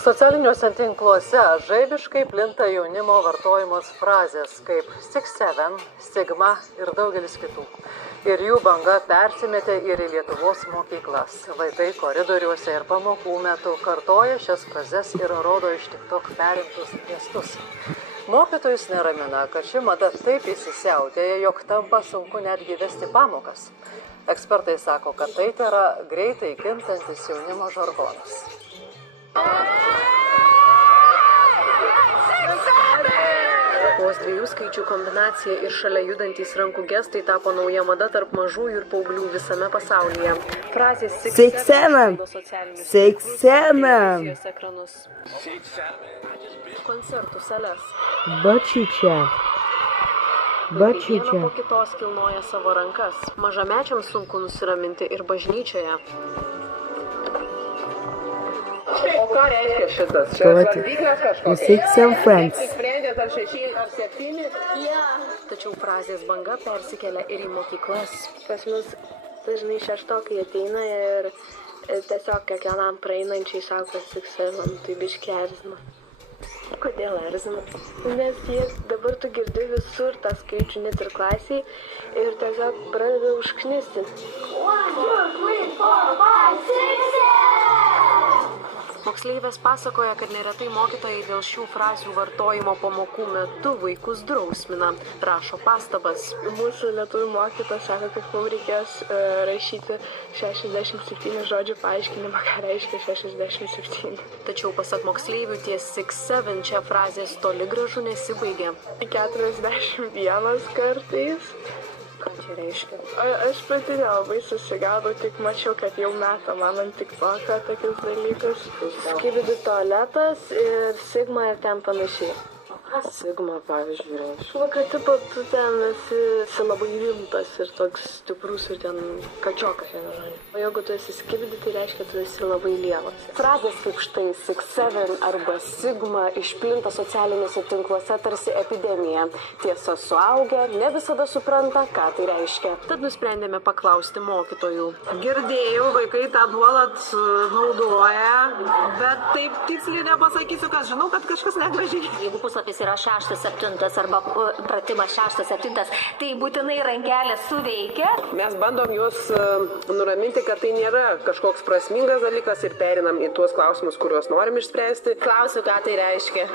Socialiniuose tinkluose žaibiškai plinta jaunimo vartojamos frazės kaip 6-7, Sigma ir daugelis kitų. Ir jų banga persimetė ir į Lietuvos mokyklas. Vaikai koridoriuose ir pamokų metu kartoja šias frazes ir rodo iš TikTok perimtus gestus. Mokytojus neramina, kad ši mada taip įsisiautėja, jog tampa sunku netgi vesti pamokas. Ekspertai sako, kad tai yra greitai kintantis jaunimo žargonas. Vos dviejų skaičių kombinacija ir šalia judantys rankų gestai tapo nauja mada tarp mažųjų ir paauglių visame pasaulyje. Frazės 6-7, 6-7, ekranus, koncertų sales. Bačyčia, Viena po kitos kilnoja savo rankas. Mažamečiams sunku nusiraminti ir bažnyčioje. O ką reiškia šitas? Čia Palauk. svarstyklės kažkokios? 6 friends. Sprendėt ar 6 ar 7? Tačiau frazės banga persikelia ir į mokyklas. Pas mus dažnai šeštokai ateina ir tiesiog kiekvienam praeinančiai sako 6-7, tai biškį erzina. Kodėl erzina? Nes dabar tu girdi visur tą skaičių net ir klasiai ir tiesiog pradeda užknisti. 1, 2, 3, 4, 5, 6, 7. Moksleivės pasakoja, kad neretai mokytojai dėl šių frazių vartojimo pamokų metu vaikus drausmina, rašo pastabas. Mūsų lietuvių mokytojas sako, kad mums reikės rašyti 67 žodžių paaiškinimą, ką reiškia 67. Tačiau pasak moksleivių ties 6-7 čia frazės toli gražu nesibaigia. 41 kartais. Ką čia reiškia? Aš pati nelabai susigaudau, tik mačiau, kad jau meta man ant TikToką tokius dalykus. Skibidi tualetas ir Sigma ir ten panašiai. Sigma, pavyzdžiui, reiškia. Va, kad tipo, tu ten esi labai rimtas ir toks stiprus ir ten kačiokas. O jeigu tu esi skibidi, tai reiškia, tu esi labai lievas. Frazės kaip štai 6-7 arba Sigma išplinta socialiniuose tinkluose tarsi epidemija. Tiesa, suaugę ne visada supranta, ką tai reiškia. Tad nusprendėme paklausti mokytojų. Girdėjau, vaikai tą nuolat naudoja, bet taip tiksliai nepasakysiu, kas žinau, kad kažkas negražiai. Jeigu puslapis yra 6-7 arba pratimas 6-7, tai būtinai rankelė suveikia. Mes bandom juos nuraminti, kad tai nėra kažkoks prasmingas dalykas ir perinam į tuos klausimus, kuriuos norim išspręsti. Klausiu, ką tai reiškia.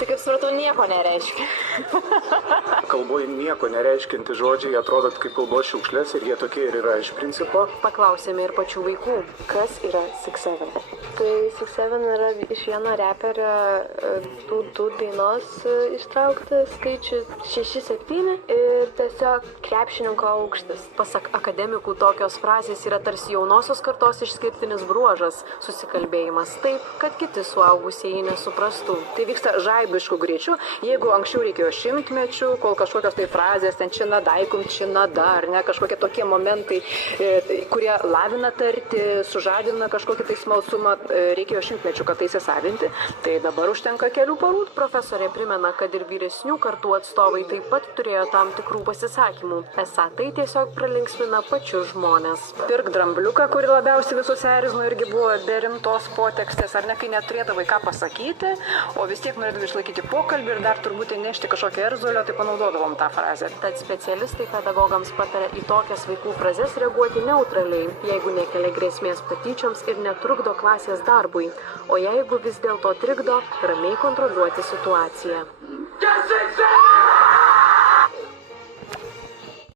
Tai kaip supratau, nieko nereiškia. Kalboje nieko nereiškinti žodžiai atrodo kaip kalbos šiukšlės ir jie tokie ir yra iš principo. Paklausėme ir pačių vaikų, kas yra 6-7. Tai 6-7 yra iš vieno reperio tų dainos ištraukta skaičių 6-7 ir tiesiog krepšininko aukštis. Pasak akademikų, tokios frazės yra tarsi jaunosios kartos išskirtinis bruožas, susikalbėjimas taip, kad kiti suaugusieji nesuprastų. Tai vyksta žaibišku greičiu. Jeigu anksčiau reikėjo šimtmečių, kol kažkokios tai frazės, ten činadaikum, činada, ar ne, kažkokie tokie momentai, kurie lavina tarti, sužadina kažkokį tai smalsumą, reikėjo šimtmečių, kad tai įsisavinti. Tai dabar užtenka kelių parų. Profesorė primena, kad ir vyresnių kartų atstovai taip pat turėjo tam tikrų pasisakymų. Esą tai tiesiog pralinksmina pačius žmonės. Pirk drambliuką, kuri labiausiai visus erzino, irgi buvo be rimtos potekstės, ar ne, kai neturėdavai ką pasakyti, o vis tiek norėdavai išlaikyti pokalbį ir dar turbūt įnešti kažkokią erzulio, tai panaudodavom tą frazę. Tad specialistai pedagogams pataria į tokias vaikų frazes reaguoti neutraliai, jeigu nekelia grėsmės patyčioms ir netrukdo klasės darbui, o jeigu vis dėlto trikdo, ramiai kontroliuoti situaciją.